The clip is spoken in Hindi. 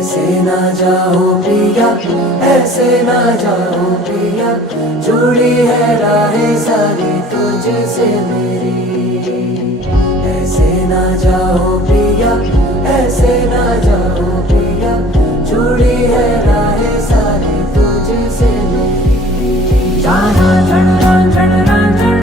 ऐसे ना जाओ पिया, ऐसे ना जाओ पिया, जुड़ी है राहें सारी तुझसे मेरी। ऐसे ना जाओ पिया, ऐसे ना जाओ